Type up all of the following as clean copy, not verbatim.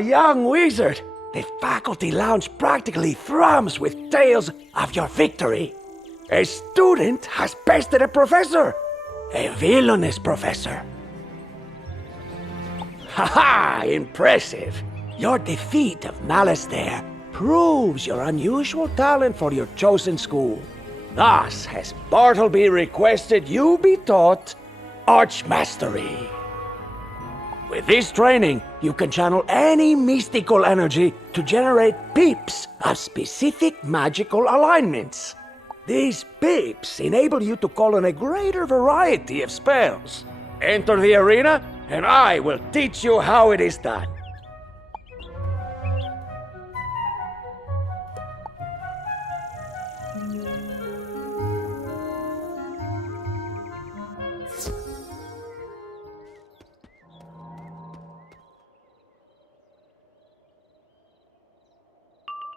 young wizard! The faculty lounge practically thrums with tales of your victory. A student has bested a professor, a villainous professor. Ha! Impressive! Your defeat of Malice there proves your unusual talent for your chosen school. Thus has Bartleby requested you be taught Archmastery. With this training, you can channel any mystical energy to generate pips of specific magical alignments. These pips enable you to call on a greater variety of spells. Enter the arena, and I will teach you how it is done.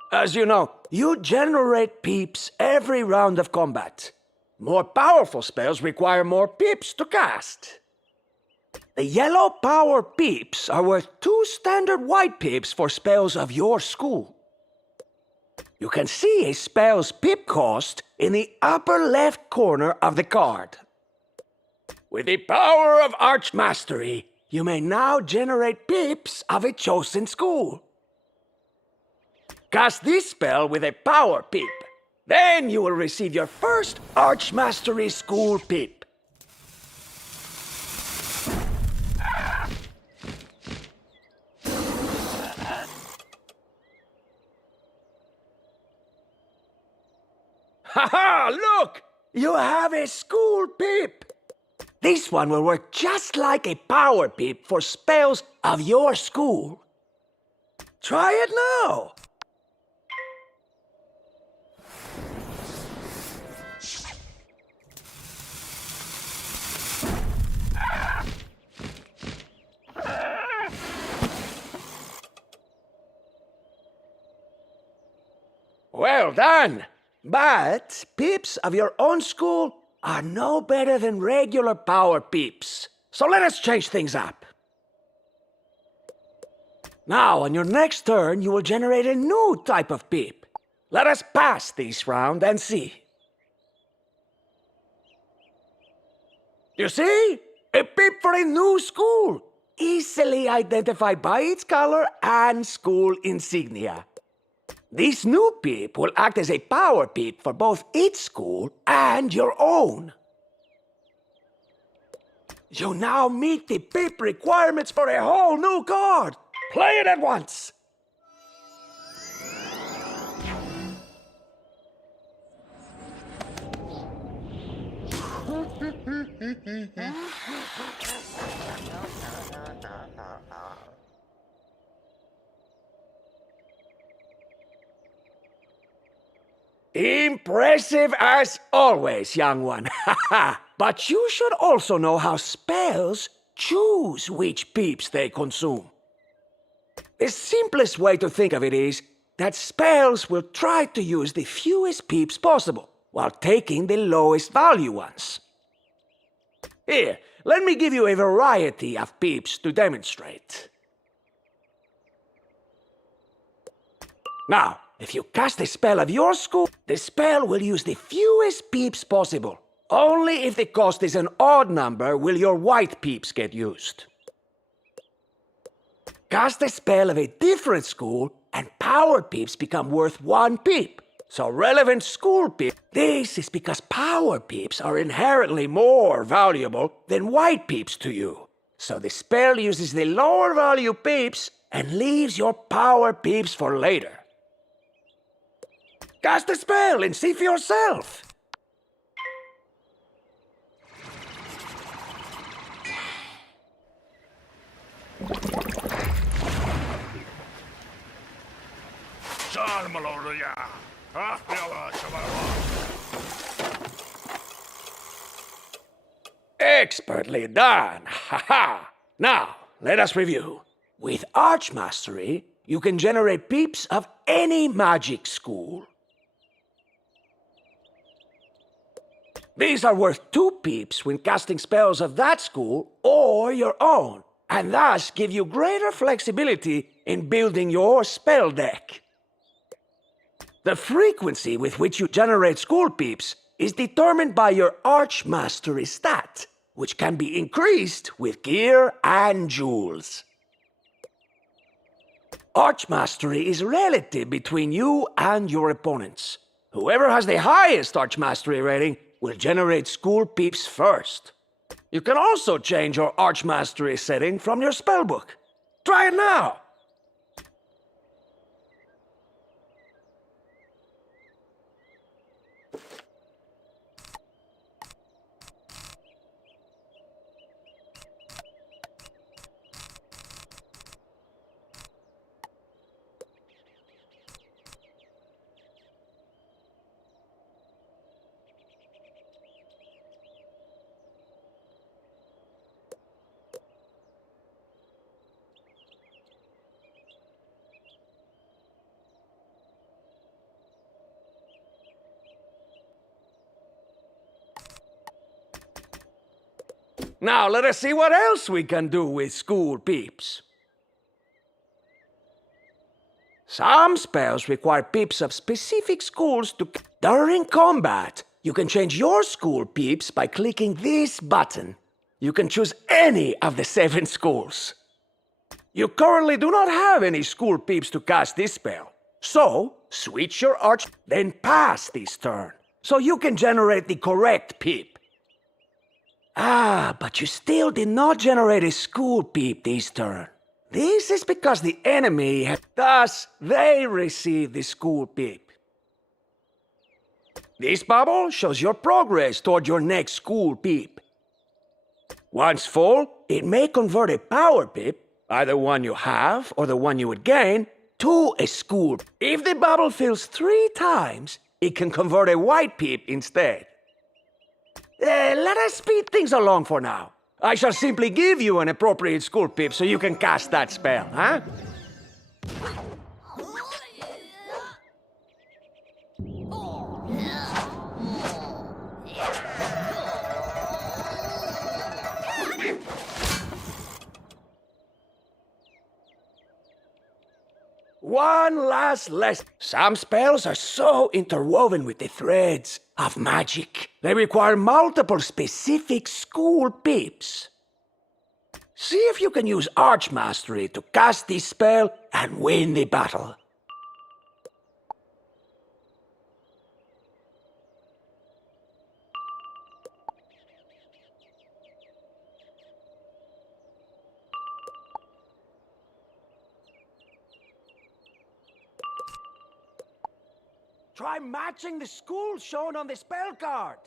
As you know, you generate pips every round of combat. More powerful spells require more pips to cast. The yellow power pips are worth 2 standard white pips for spells of your school. You can see a spell's pip cost in the upper left corner of the card. With the power of Archmastery, you may now generate pips of a chosen school. Cast this spell with a power pip. Then you will receive your first Archmastery School pip. Haha! Look! You have a school pip! This one will work just like a power pip for spells of your school. Try it now! Well done! But pips of your own school are no better than regular power pips. So let us change things up. Now, on your next turn, you will generate a new type of pip. Let us pass this round and see. You see? A pip for a new school, easily identified by its color and school insignia. This new pip will act as a power pip for both its school and your own. You now meet the pip requirements for a whole new card. Play it at once. Impressive as always, young one. But you should also know how spells choose which pips they consume. The simplest way to think of it is that spells will try to use the fewest pips possible, while taking the lowest value ones. Here, let me give you a variety of pips to demonstrate. Now, if you cast a spell of your school, the spell will use the fewest pips possible. Only if the cost is an odd number will your white pips get used. Cast a spell of a different school, and power pips become worth 1 pip. So relevant school pip. This is because power pips are inherently more valuable than white pips to you. So the spell uses the lower value pips and leaves your power pips for later. Cast a spell and see for yourself. Expertly done! Ha-ha! Now, let us review. With Archmastery, you can generate pips of any magic school. These are worth 2 pips when casting spells of that school or your own, and thus give you greater flexibility in building your spell deck. The frequency with which you generate school peeps is determined by your Archmastery stat, which can be increased with gear and jewels. Archmastery is relative between you and your opponents. Whoever has the highest Archmastery rating will generate school peeps first. You can also change your Archmastery setting from your spellbook. Try it now! Now let us see what else we can do with school peeps. Some spells require peeps of specific schools to... During combat, you can change your school peeps by clicking this button. You can choose any of the 7 schools. You currently do not have any school peeps to cast this spell. So, switch your arch, then pass this turn, so you can generate the correct peep. Ah, but you still did not generate a school peep this turn. This is because the enemy had... Thus, they receive the school peep. This bubble shows your progress toward your next school peep. Once full, it may convert a power peep, either one you have or the one you would gain, to a school. If the bubble fills 3 times, it can convert a white peep instead. Let us speed things along for now. I shall simply give you an appropriate school peep so you can cast that spell, huh? One last lesson. Some spells are so interwoven with the threads of magic. They require multiple specific school peeps. See if you can use Archmastery to cast this spell and win the battle. Try matching the school shown on the spell card.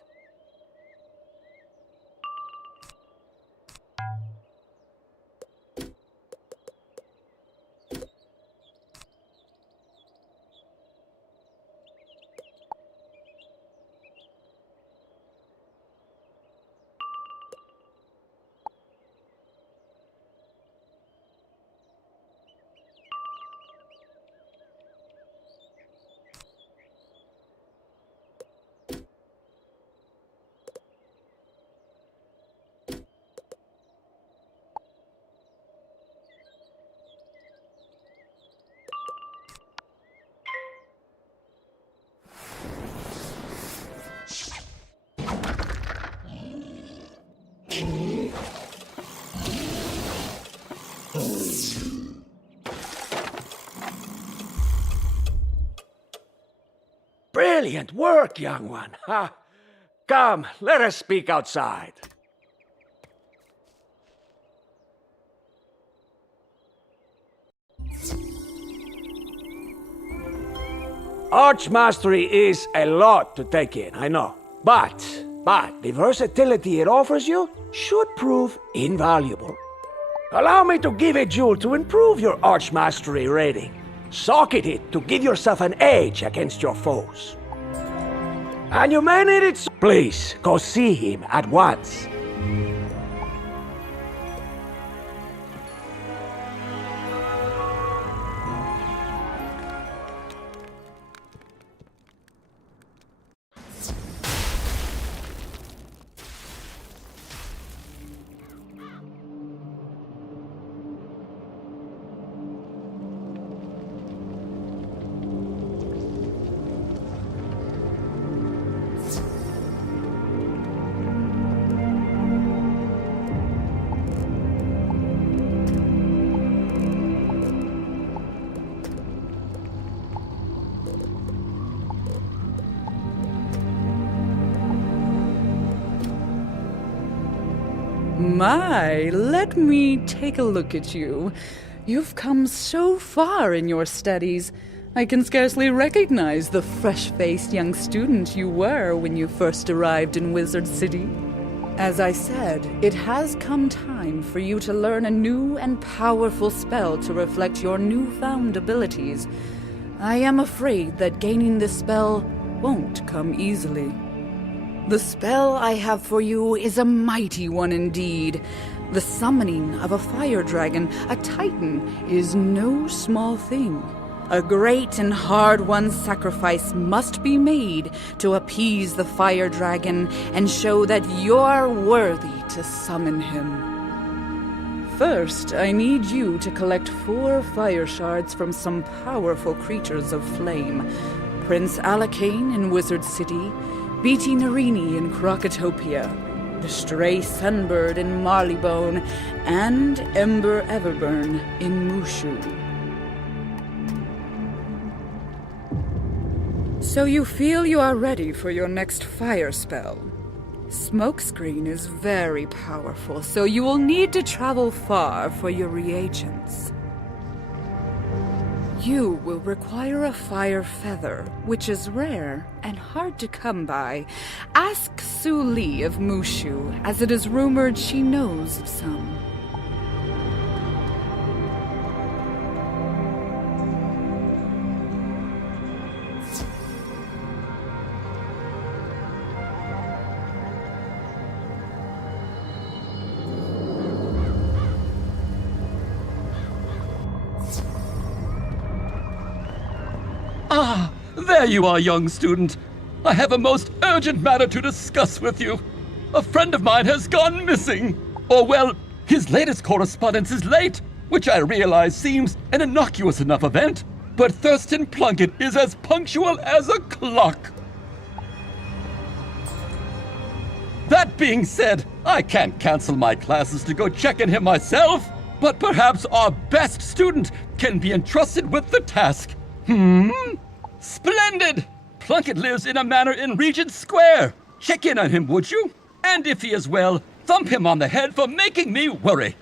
Brilliant work, young one. Ha. Come, let us speak outside. Archmastery is a lot to take in, I know. But the versatility it offers you should prove invaluable. Allow me to give a jewel to improve your Archmastery rating. Socket it to give yourself an edge against your foes. And you may need it. Please, go see him at once. my, let me take a look at you. You've come so far in your studies. I can scarcely recognize the fresh-faced young student you were when you first arrived in Wizard City. As I said, it has come time for you to learn a new and powerful spell to reflect your newfound abilities. I am afraid that gaining this spell won't come easily. The spell I have for you is a mighty one indeed. The summoning of a fire dragon, a titan, is no small thing. A great and hard-won sacrifice must be made to appease the fire dragon and show that you're worthy to summon him. First, I need you to collect 4 fire shards from some powerful creatures of flame. Prince Alakane in Wizard City, Beatty Narini in Crocotopia, the Stray Sunbird in Marleybone, and Ember Everburn in Mushu. So you feel you are ready for your next fire spell. Smokescreen is very powerful, so you will need to travel far for your reagents. You will require a fire feather, which is rare and hard to come by. Ask Su Li of Mushu, as it is rumored she knows of some. Ah, there you are, young student. I have a most urgent matter to discuss with you. A friend of mine has gone missing. Or, well, his latest correspondence is late, which I realize seems an innocuous enough event, but Thurston Plunkett is as punctual as a clock. That being said, I can't cancel my classes to go check on him myself, but perhaps our best student can be entrusted with the task. Splendid! Plunkett lives in a manor in Regent Square. Check in on him, would you? And if he is well, thump him on the head for making me worry.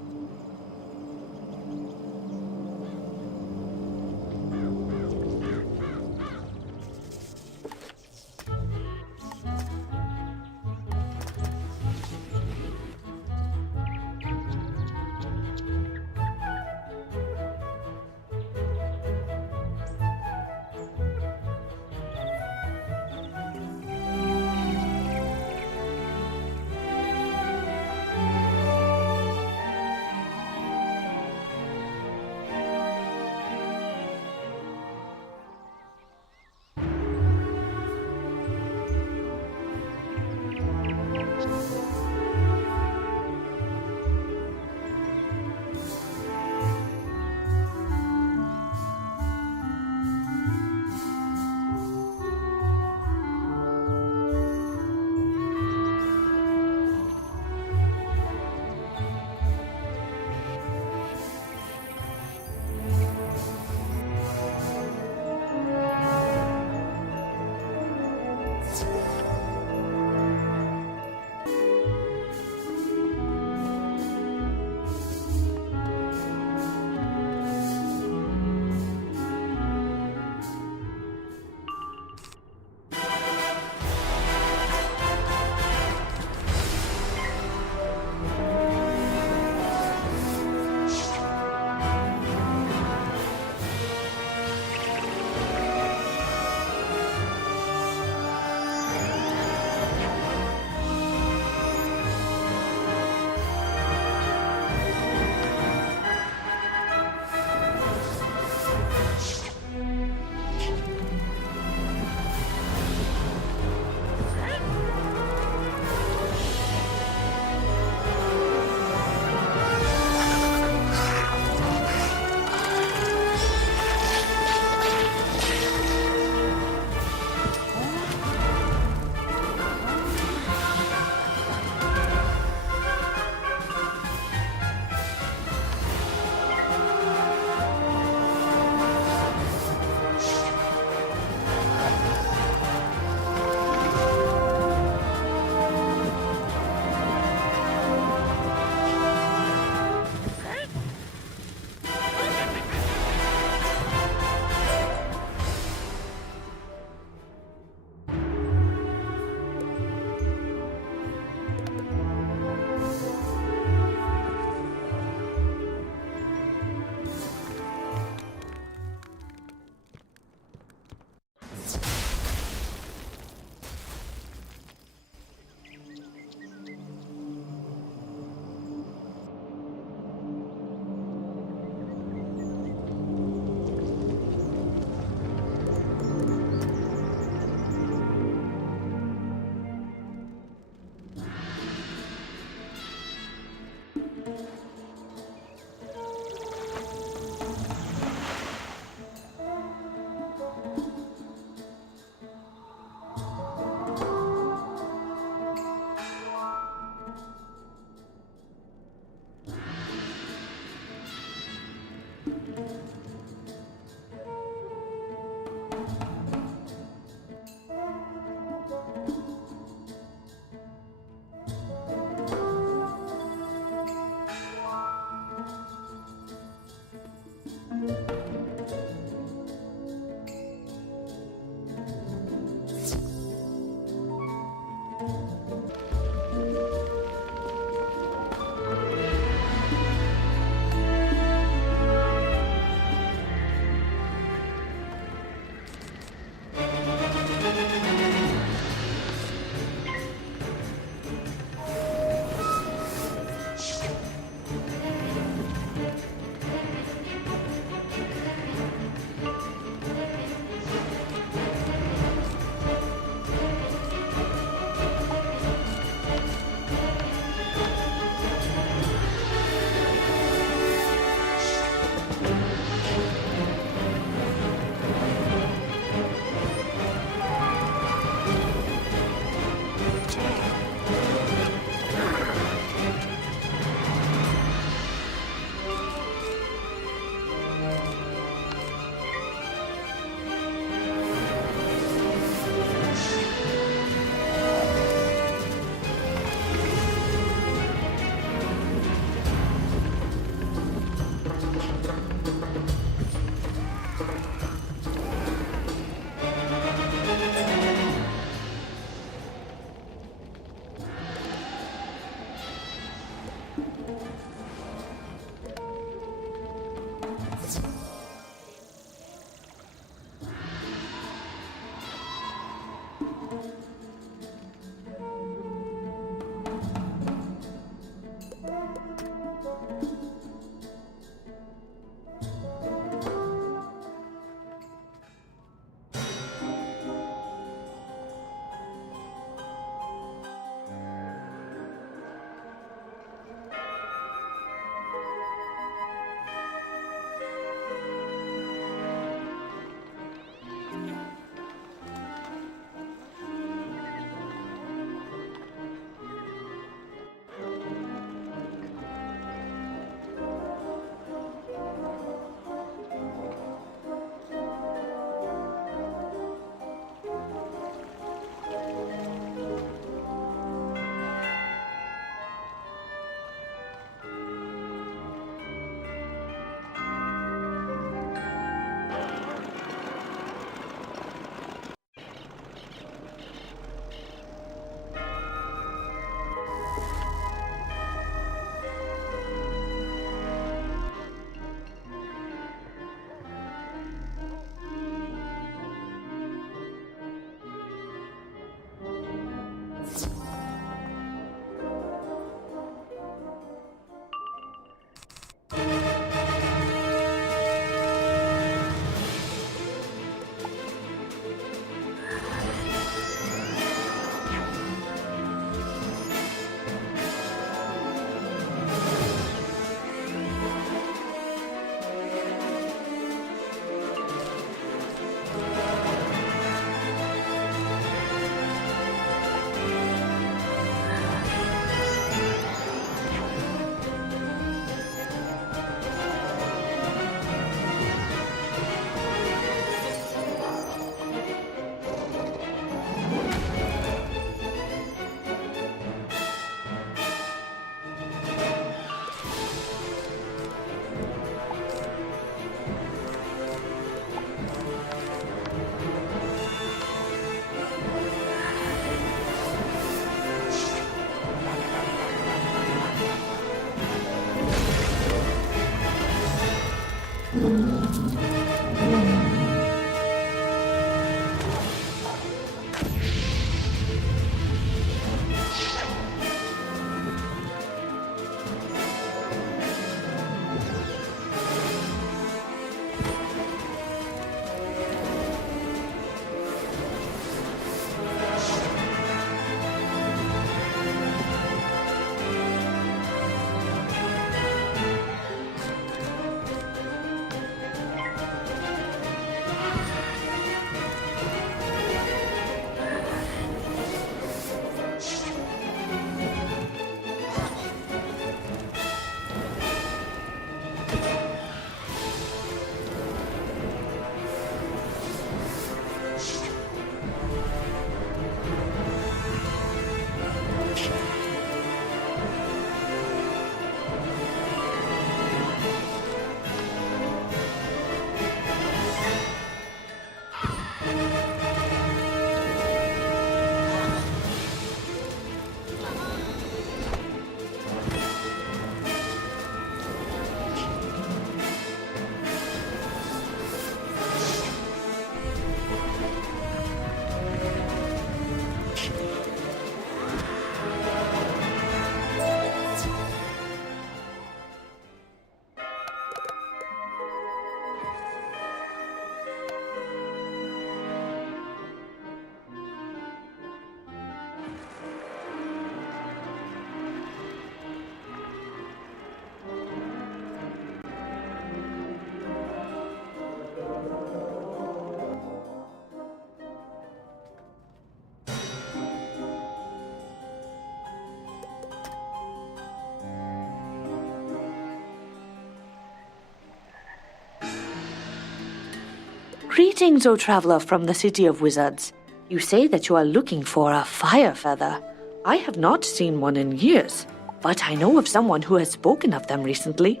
Greetings, O traveler from the City of Wizards. You say that you are looking for a fire feather. I have not seen one in years, but I know of someone who has spoken of them recently.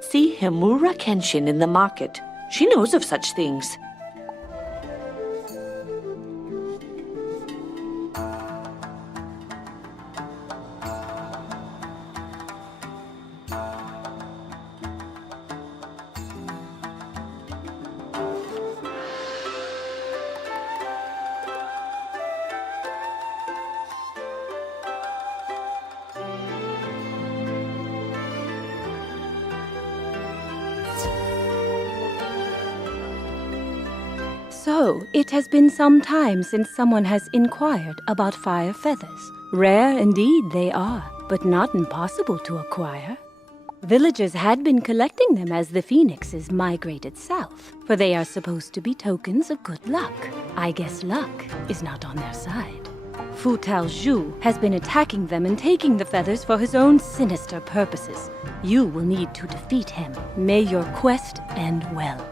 See Himura Kenshin in the market. She knows of such things. So, it has been some time since someone has inquired about fire feathers. Rare indeed they are, but not impossible to acquire. Villagers had been collecting them as the phoenixes migrated south, for they are supposed to be tokens of good luck. I guess luck is not on their side. Fu Tao Zhu has been attacking them and taking the feathers for his own sinister purposes. You will need to defeat him. May your quest end well.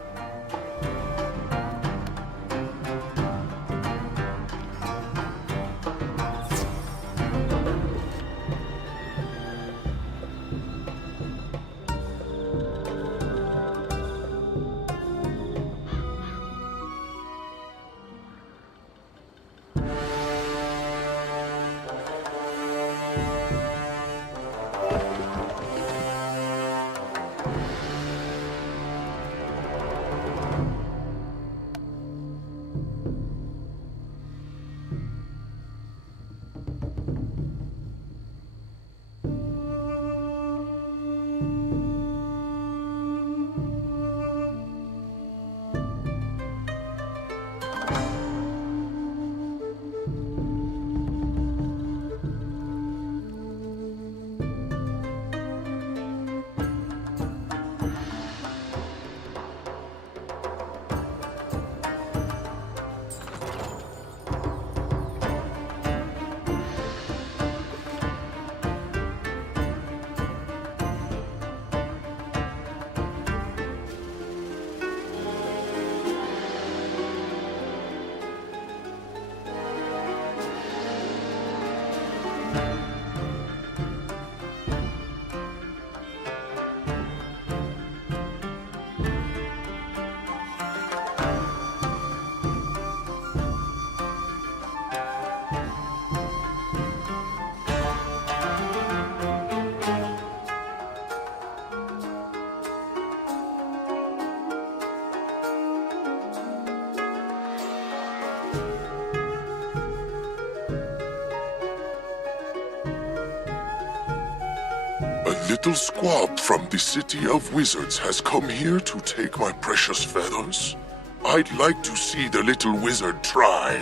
A little squab from the city of wizards has come here to take my precious feathers. I'd like to see the little wizard try.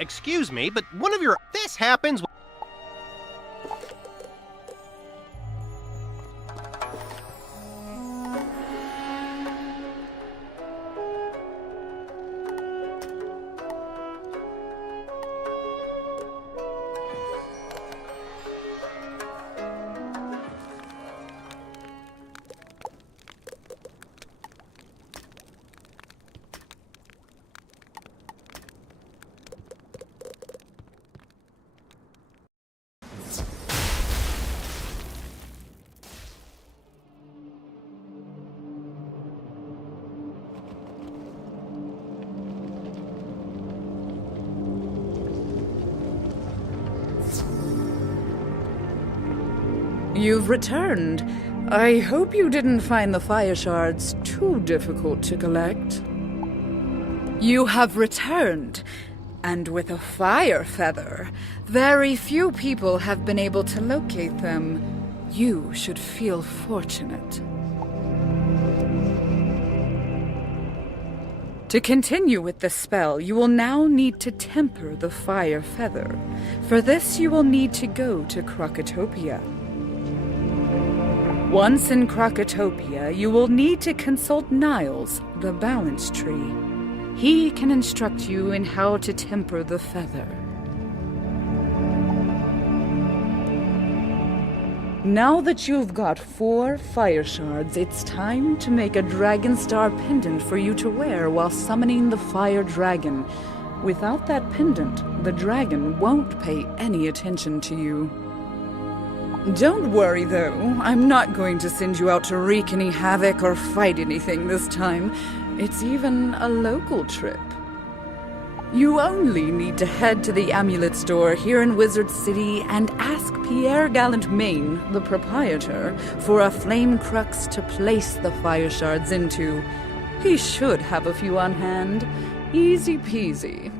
Excuse me, but one of your... This happens... You've returned. I hope you didn't find the fire shards too difficult to collect. You have returned, and with a fire feather. Very few people have been able to locate them. You should feel fortunate. To continue with the spell, you will now need to temper the fire feather. For this, you will need to go to Krokotopia. Once in Krokotopia, you will need to consult Niles, the balance tree. He can instruct you in how to temper the feather. Now that you've got 4 fire shards, it's time to make a dragon star pendant for you to wear while summoning the fire dragon. Without that pendant, the dragon won't pay any attention to you. Don't worry, though. I'm not going to send you out to wreak any havoc or fight anything this time. It's even a local trip. You only need to head to the amulet store here in Wizard City and ask Pierre Gallant-Main, the proprietor, for a flame crux to place the fire shards into. He should have a few on hand. Easy peasy.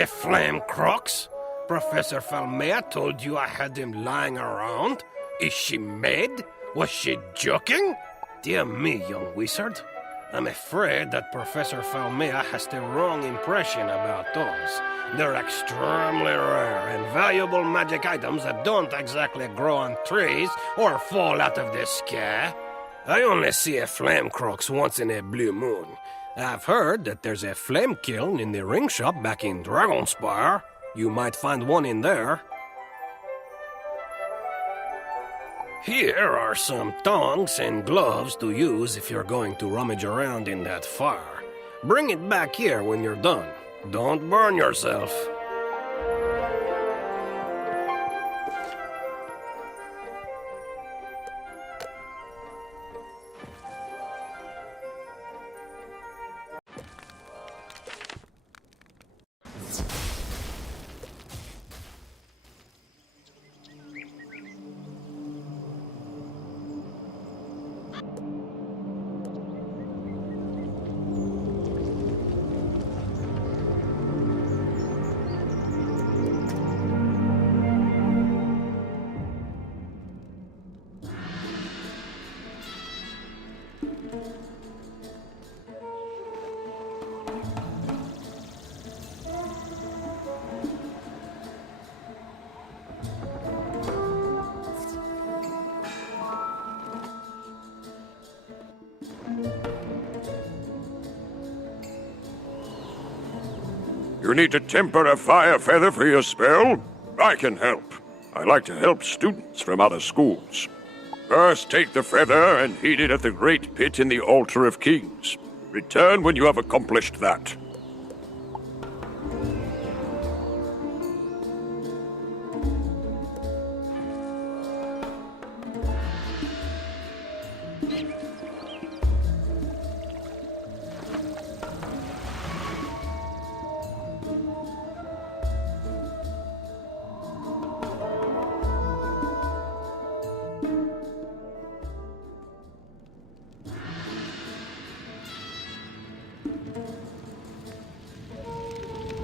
A flame crux? Professor Falmea told you I had him lying around? Is she mad? Was she joking? Dear me, young wizard. I'm afraid that Professor Falmea has the wrong impression about those. They're extremely rare and valuable magic items that don't exactly grow on trees or fall out of the sky. I only see a flame crux once in a blue moon. I've heard that there's a flame kiln in the ring shop back in Dragonspire. You might find one in there. Here are some tongs and gloves to use if you're going to rummage around in that fire. Bring it back here when you're done. Don't burn yourself. You need to temper a fire feather for your spell? I can help. I like to help students from other schools. First, take the feather and heat it at the Great Pit in the Altar of Kings. Return when you have accomplished that.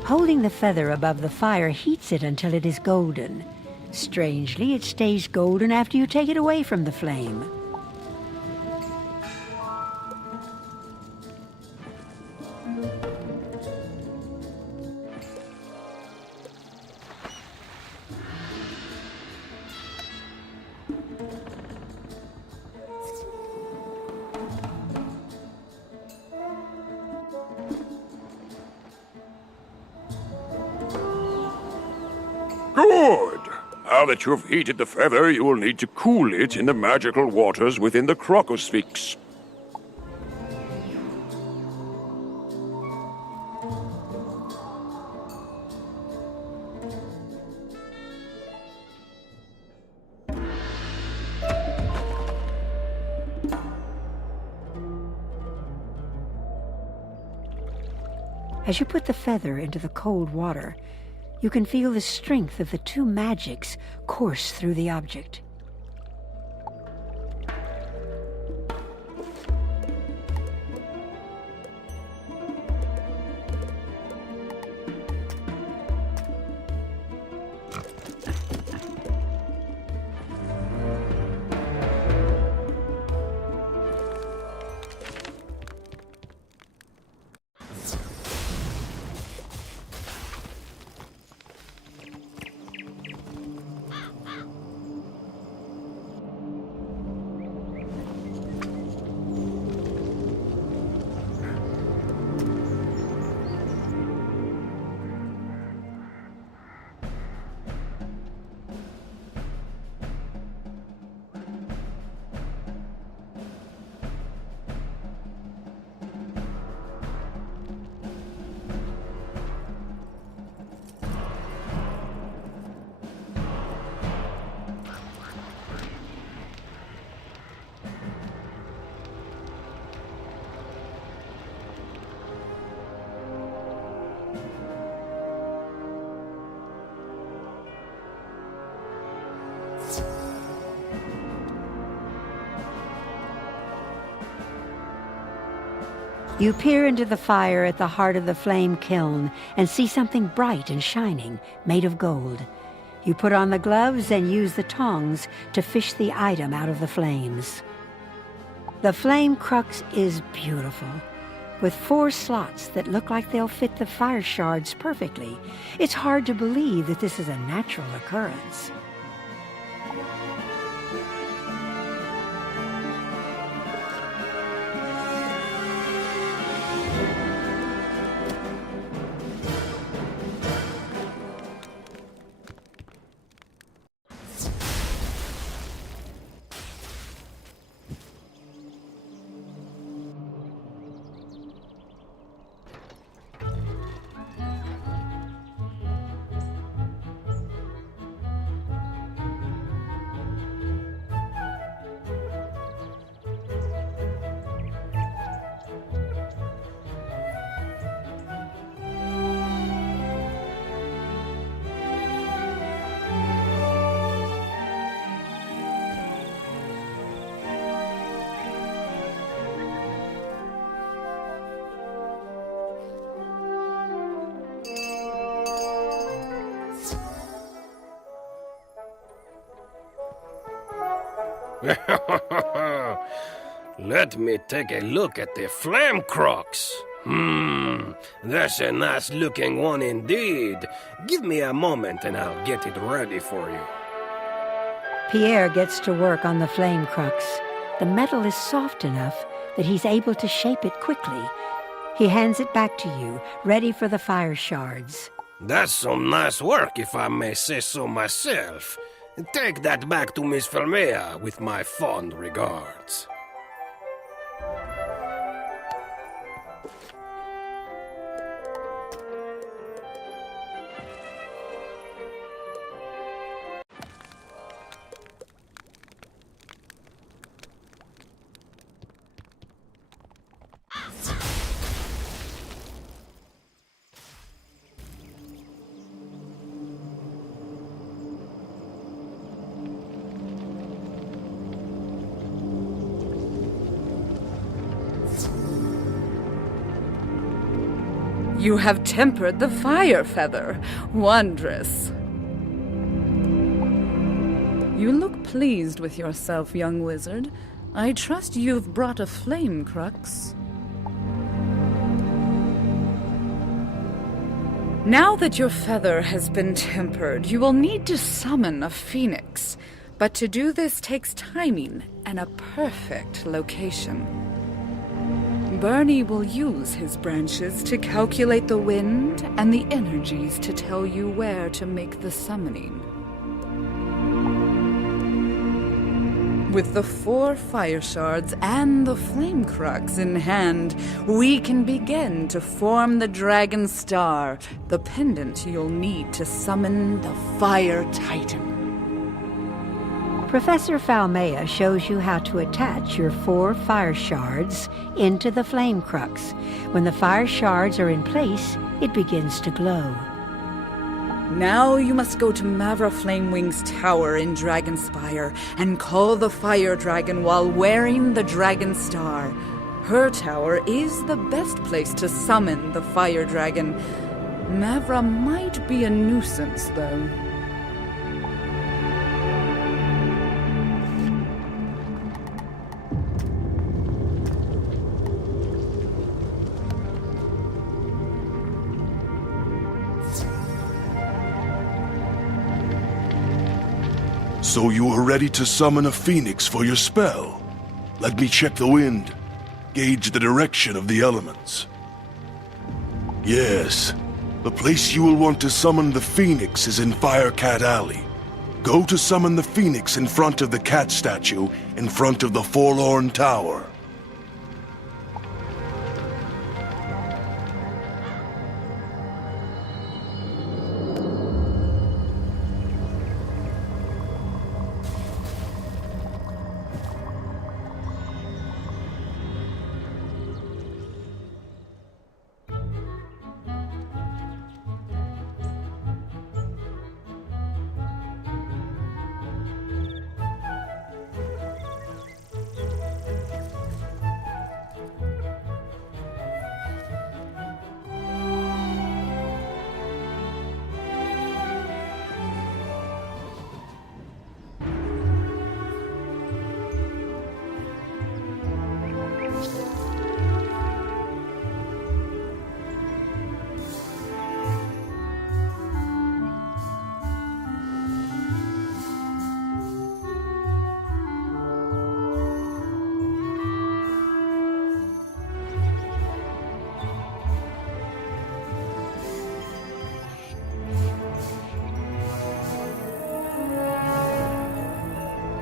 Holding the feather above the fire heats it until it is golden. Strangely, it stays golden after you take it away from the flame. Good! Now that you've heated the feather, you will need to cool it in the magical waters within the Crocosphinx. As you put the feather into the cold water, you can feel the strength of the two magics course through the object. You peer into the fire at the heart of the flame kiln and see something bright and shining, made of gold. You put on the gloves and use the tongs to fish the item out of the flames. The flame crux is beautiful, with 4 slots that look like they'll fit the fire shards perfectly. It's hard to believe that this is a natural occurrence. Let me take a look at the flame crux. That's a nice looking one indeed. Give me a moment and I'll get it ready for you. Pierre gets to work on the flame crux. The metal is soft enough that he's able to shape it quickly. He hands it back to you, ready for the fire shards. That's some nice work, if I may say so myself. Take that back to Miss Falmea with my fond regards. You have tempered the fire feather. Wondrous. You look pleased with yourself, young wizard. I trust you've brought a flame crux. Now that your feather has been tempered, you will need to summon a phoenix. But to do this takes timing and a perfect location. Bernie will use his branches to calculate the wind and the energies to tell you where to make the summoning. With the 4 fire shards and the flame crux in hand, we can begin to form the Dragon Star, the pendant you'll need to summon the Fire Titan. Professor Falmea shows you how to attach your 4 fire shards into the flame crux. When the fire shards are in place, it begins to glow. Now you must go to Mavra Flamewing's tower in Dragonspire and call the fire dragon while wearing the Dragon Star. Her tower is the best place to summon the fire dragon. Mavra might be a nuisance, though. So you are ready to summon a phoenix for your spell? Let me check the wind, gauge the direction of the elements. Yes, the place you will want to summon the phoenix is in Firecat Alley. Go to summon the phoenix in front of the cat statue, in front of the Forlorn Tower.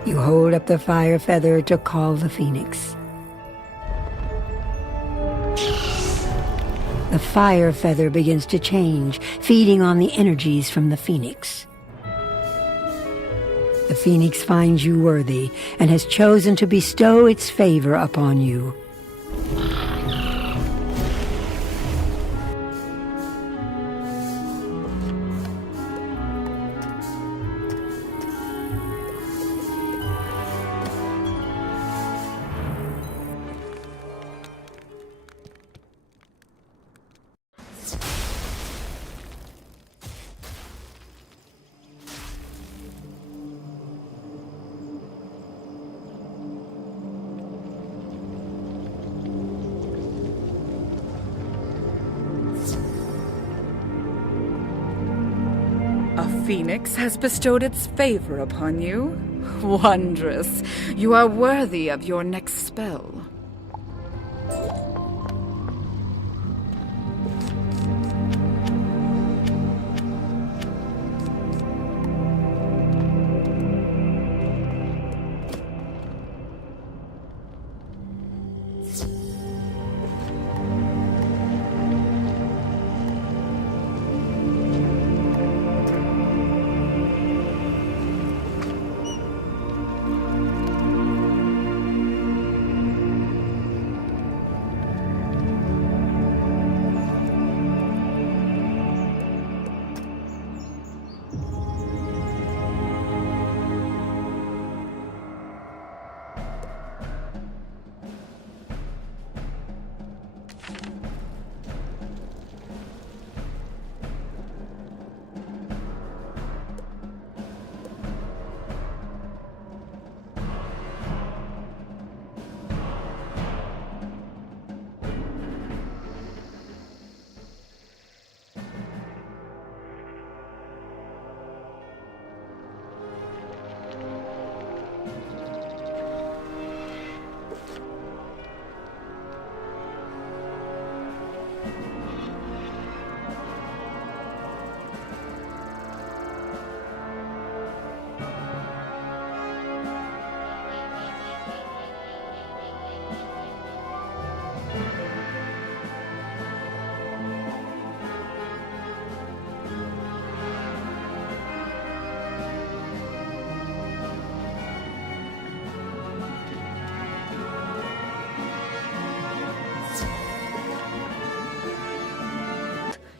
You hold up the fire feather to call the phoenix. The fire feather begins to change, feeding on the energies from the phoenix. The phoenix finds you worthy and has chosen to bestow its favor upon you. A phoenix has bestowed its favor upon you. Wondrous. You are worthy of your next spell.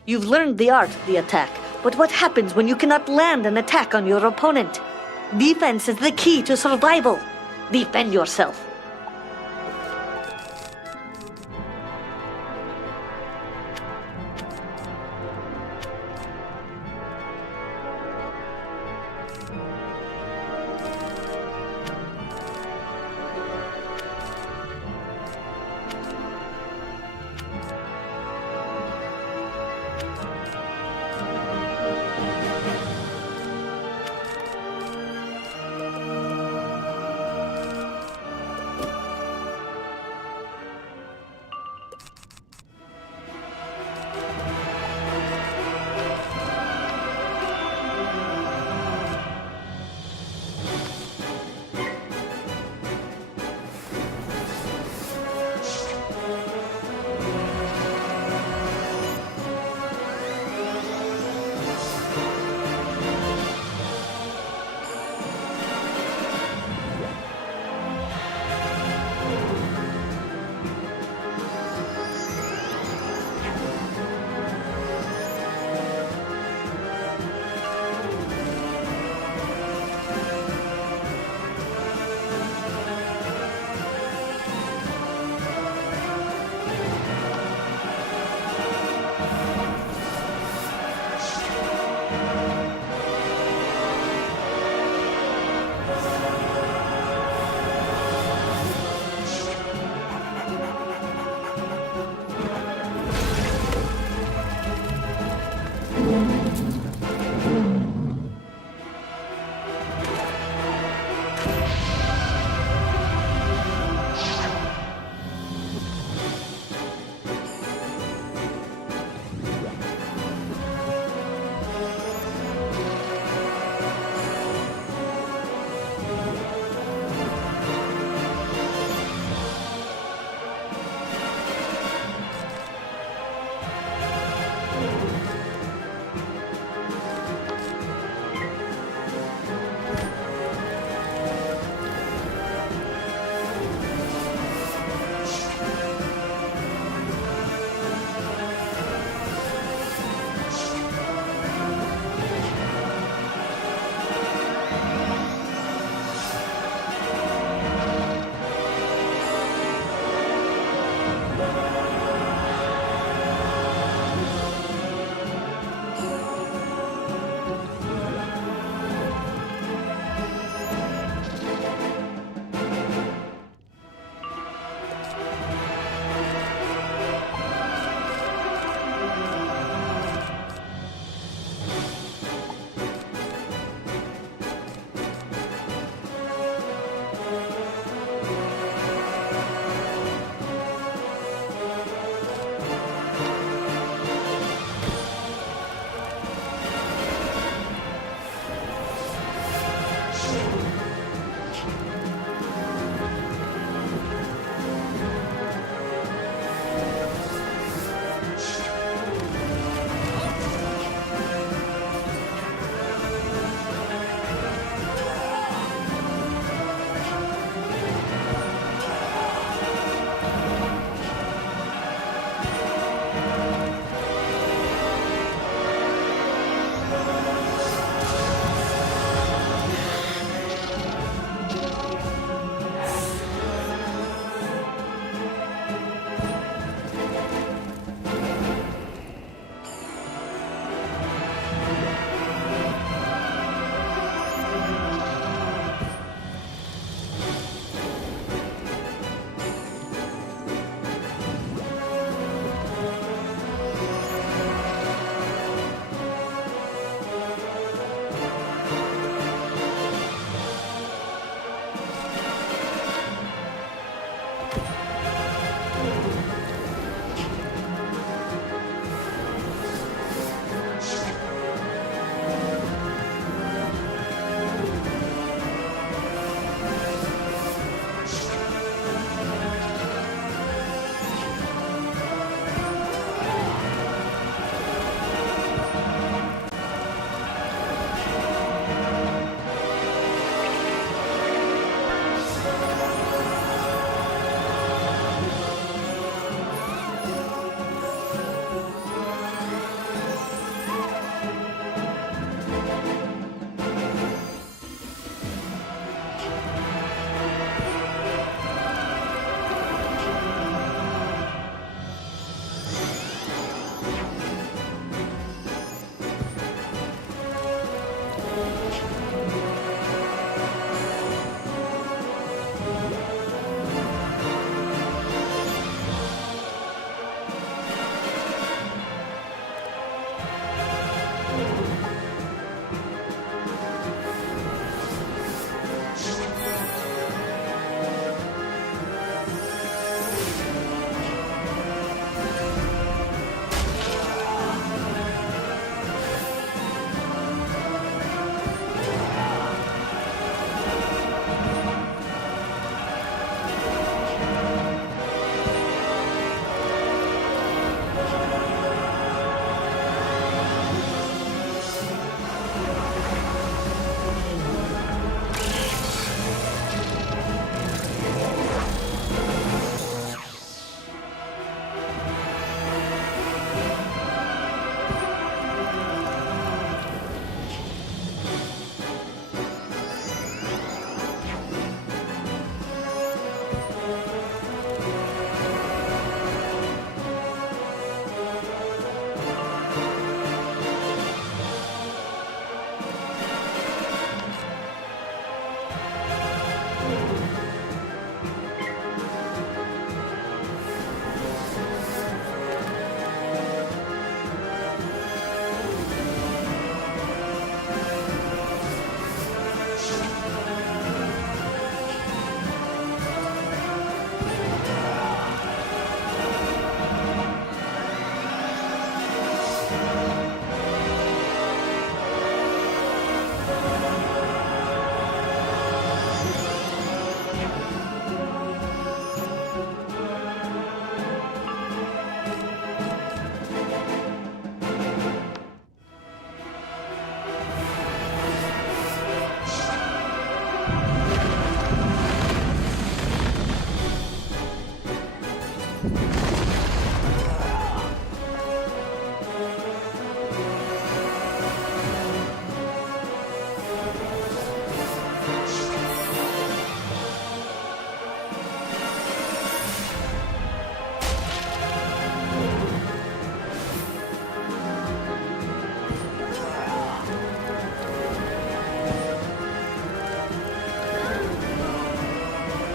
You've learned the art of the attack, but what happens when you cannot land an attack on your opponent? Defense is the key to survival. Defend yourself.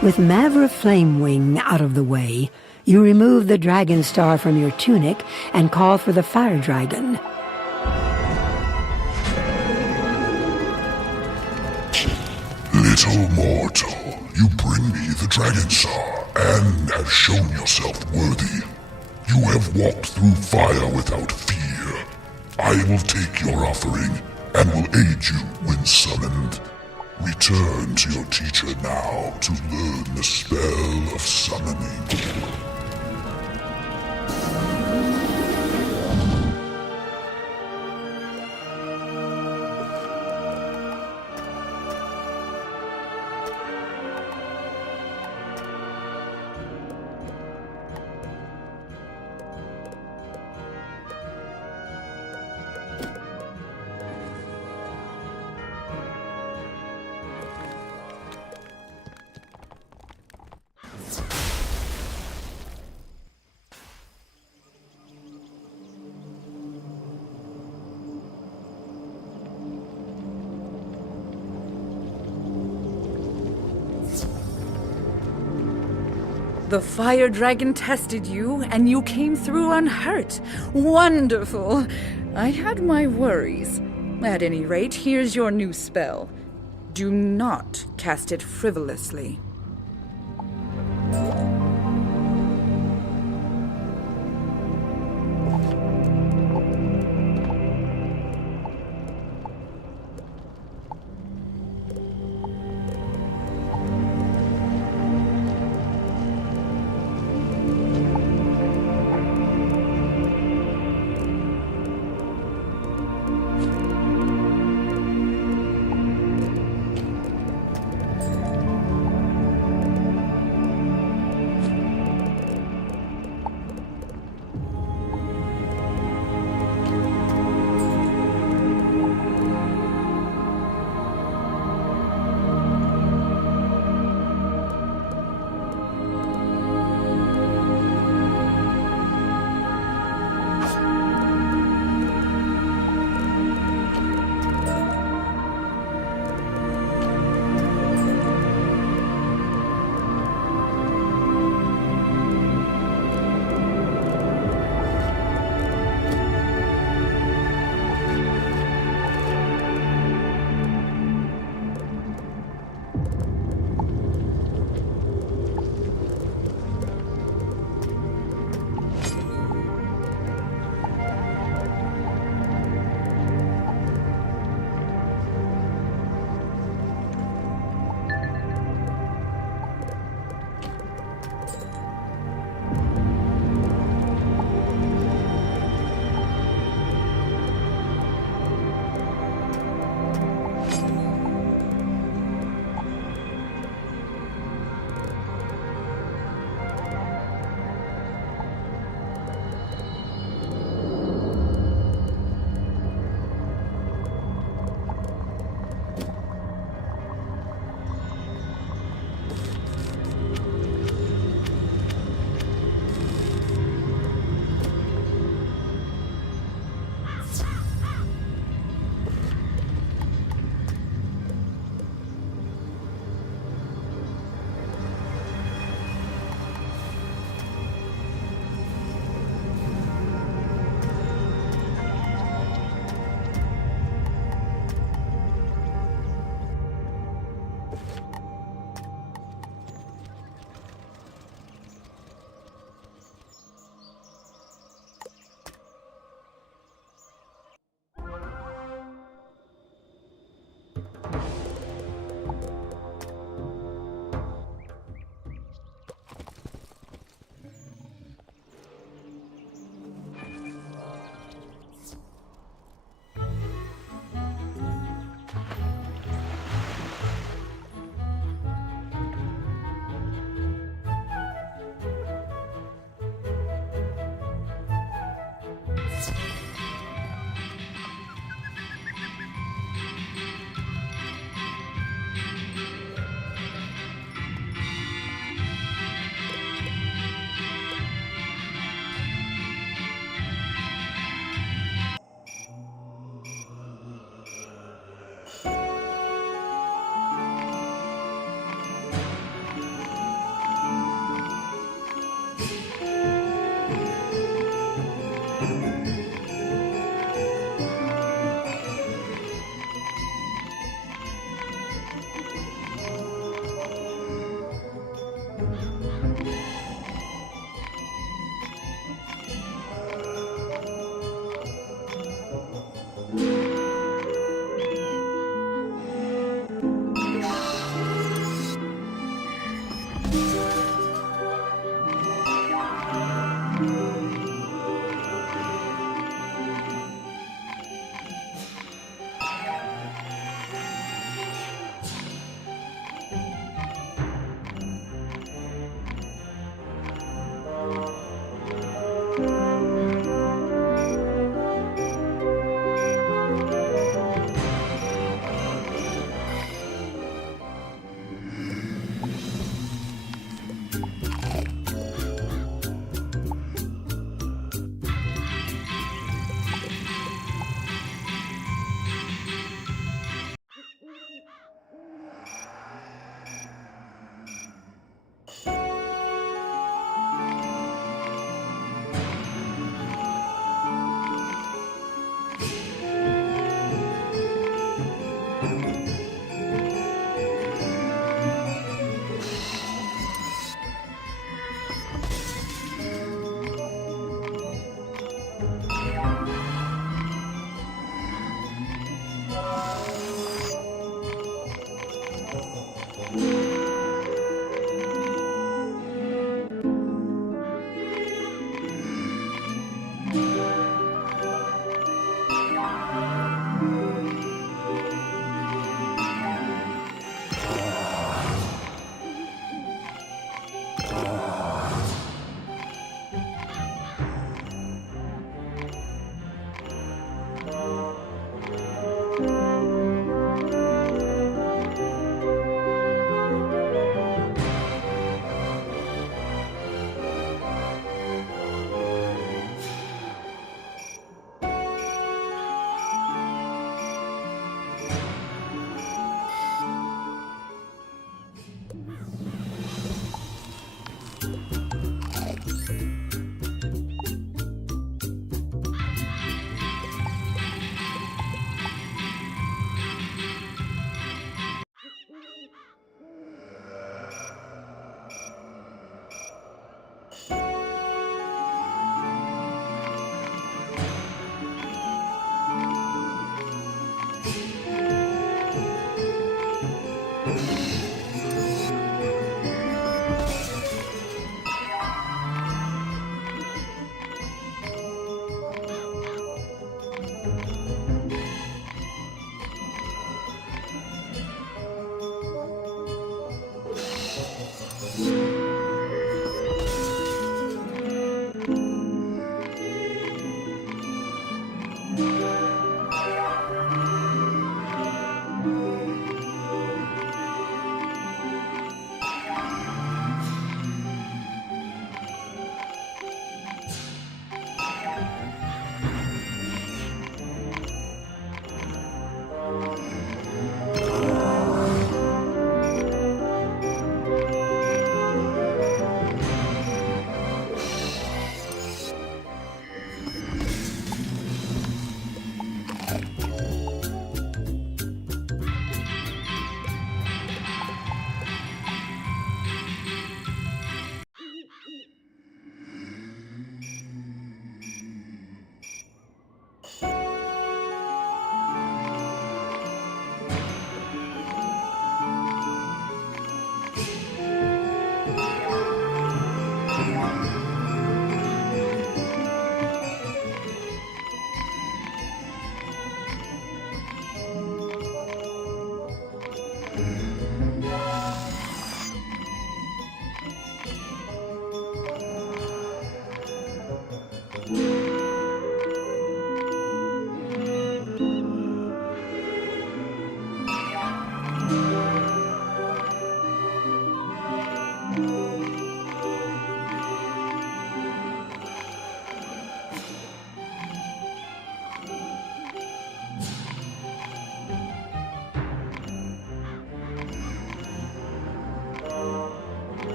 With Mavra Flamewing out of the way, you remove the dragon star from your tunic and call for the fire dragon. Little mortal, you bring me the dragon star and have shown yourself worthy. You have walked through fire without fear. I will take your offering and will aid you when summoned. Return to your teacher now to learn the spell of summoning. The fire dragon tested you, and you came through unhurt. Wonderful! I had my worries. At any rate, here's your new spell. Do not cast it frivolously.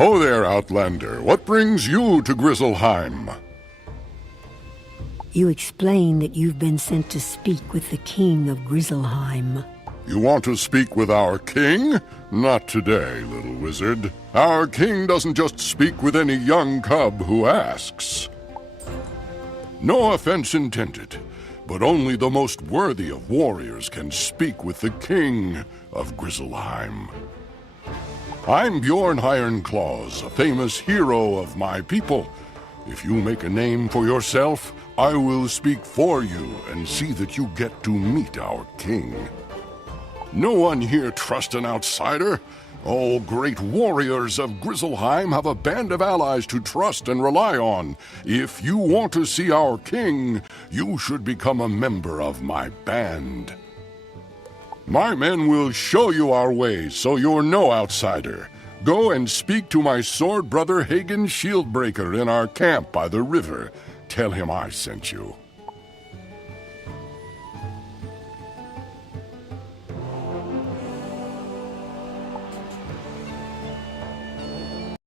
Ho there, Outlander. What brings you to Grizzleheim? You explain that you've been sent to speak with the king of Grizzleheim. You want to speak with our king? Not today, little wizard. Our king doesn't just speak with any young cub who asks. No offense intended, but only the most worthy of warriors can speak with the king of Grizzleheim. I'm Bjorn Ironclaws, a famous hero of my people. If you make a name for yourself, I will speak for you and see that you get to meet our king. No one here trusts an outsider. All great warriors of Grizzleheim have a band of allies to trust and rely on. If you want to see our king, you should become a member of my band. My men will show you our ways, so you're no outsider. Go and speak to my sword brother Hagen Shieldbreaker in our camp by the river. Tell him I sent you.